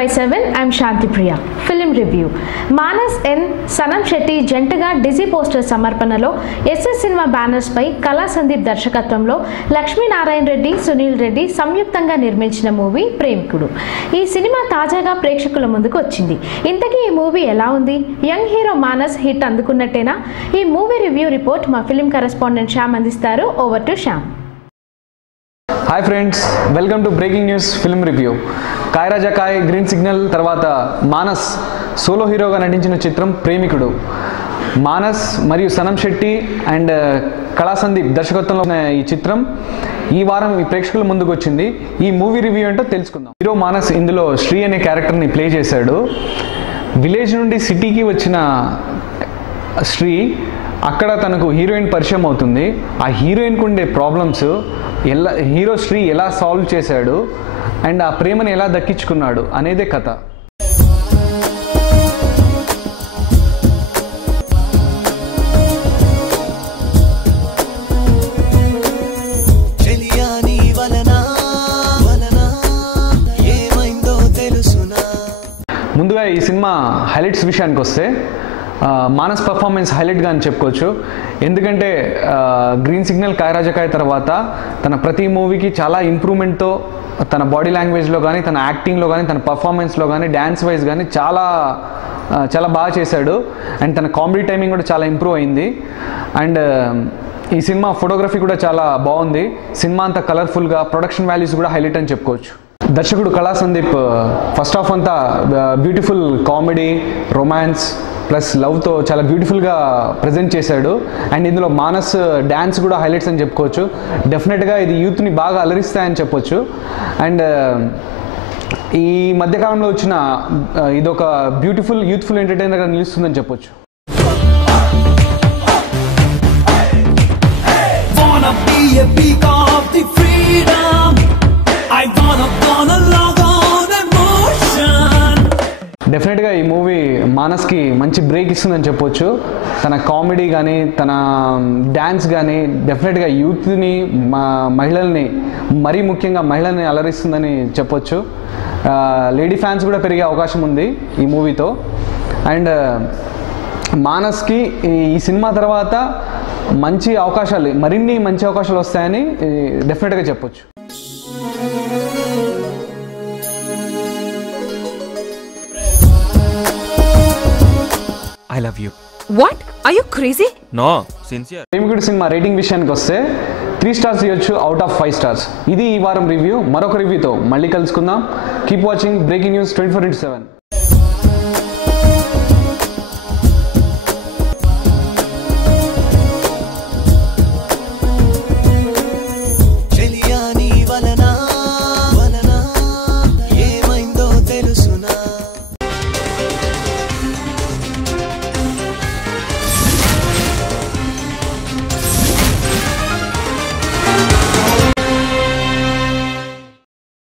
24/7. I'm Shanti Priya. Film review. Manas N. Sanam Shetty జంటగా Digi Poster సమర్పణలో SS cinema banners పై కళా సందీప్ దర్శకత్వంలో లక్ష్మీనారాయణ రెడ్డి, సునీల్ రెడ్డి సంయుక్తంగా నిర్మించిన మూవీ ప్రేమికుడు. ఈ సినిమా తాజాగా ప్రేక్షకుల ముందుకు వచ్చింది. ఇంతకీ ఈ మూవీ ఎలా ఉంది? యంగ్ హీరో మానస్ హిట్ అందుకున్నట్టేనా? ఈ మూవీ రివ్యూ రిపోర్ట్ మా ఫిల్మ్ కరెస్పాండెంట్ శ్యామ్ అందిస్తారు. Over to Shyam. Hi friends, welcome to breaking news film review. Kai Raja Kai, green signal తర్వాత మానస్ సోలో హీరోగా నటించిన చిత్రం ప్రేమికుడు. మానస్ మరియు సనం శెట్టి అండ్ కళా సందీప్ దర్శకత్వంలో ఉన్న ఈ చిత్రం ఈ వారం ఈ ప్రేక్షకుల ముందుకు వచ్చింది. ఈ మూవీ రివ్యూ ఏంటో తెలుసుకుందాం. హీరో మానస్ ఇందులో శ్రీ అనే క్యారెక్టర్ని ప్లే చేశాడు. విలేజ్ నుండి సిటీకి వచ్చిన శ్రీ అక్కడ తనకు హీరోయిన్ పరిచయం అవుతుంది. ఆ హీరోయిన్కు ఉండే ప్రాబ్లమ్స్ హీరో శ్రీ ఎలా సాల్వ్ చేశాడు అండ్ ఆ ప్రేమను ఎలా దక్కించుకున్నాడు అనేదే కథ. ముందుగా ఈ సినిమా హైలైట్స్ విషయానికి వస్తే మానస్ పర్ఫార్మెన్స్ హైలైట్గా అని చెప్పుకోవచ్చు. ఎందుకంటే గ్రీన్ సిగ్నల్, కాయ్ రాజా కాయ్ తర్వాత తన ప్రతి మూవీకి చాలా ఇంప్రూవ్మెంట్తో తన బాడీ లాంగ్వేజ్లో కానీ, తన యాక్టింగ్లో కానీ, తన పర్ఫార్మెన్స్లో కానీ, డ్యాన్స్ వైజ్ కానీ చాలా బాగా చేశాడు. అండ్ తన కామెడీ టైమింగ్ కూడా చాలా ఇంప్రూవ్ అయింది. అండ్ ఈ సినిమా ఫోటోగ్రఫీ కూడా చాలా బాగుంది. సినిమా అంతా కలర్ఫుల్గా, ప్రొడక్షన్ వాల్యూస్ కూడా హైలైట్ అని చెప్పుకోవచ్చు. దర్శకుడు కళా సందీప్ ఫస్ట్ హాఫ్ అంతా బ్యూటిఫుల్ కామెడీ, రొమాన్స్ ప్లస్ లవ్తో చాలా బ్యూటిఫుల్గా ప్రజెంట్ చేశాడు. అండ్ ఇందులో మానస్ డ్యాన్స్ కూడా హైలైట్స్ అని చెప్పుకోవచ్చు. డెఫినెట్గా ఇది యూత్ని బాగా అలరిస్తాయని చెప్పొచ్చు. అండ్ ఈ మధ్యకాలంలో వచ్చిన ఇదొక బ్యూటిఫుల్ యూత్ఫుల్ ఎంటర్టైనర్గా నిలుస్తుందని చెప్పొచ్చు. డెఫినెట్గా ఈ మూవీ మానస్కి మంచి బ్రేక్ ఇస్తుందని చెప్పొచ్చు. తన కామెడీ కానీ, తన డ్యాన్స్ కానీ డెఫినెట్గా యూత్ని, మహిళల్ని, మరీ ముఖ్యంగా మహిళల్ని అలరిస్తుందని చెప్పొచ్చు. లేడీ ఫ్యాన్స్ కూడా పెరిగే అవకాశం ఉంది ఈ మూవీతో. అండ్ మానస్కి ఈ సినిమా తర్వాత మరిన్ని మంచి అవకాశాలు వస్తాయని డెఫినెట్గా చెప్పొచ్చు. I love you. What? Are you crazy? No, sincere. Premikudu cinema rating విషయానికి వస్తే 3 స్టార్స్ ఇవ్వచ్చు అవుట్ ఆఫ్ 5 స్టార్స్. ఇది ఈ వారం రివ్యూ. మరొక రివ్యూతో మళ్ళీ కలుసుకుందాం. Keep watching breaking news 24/7.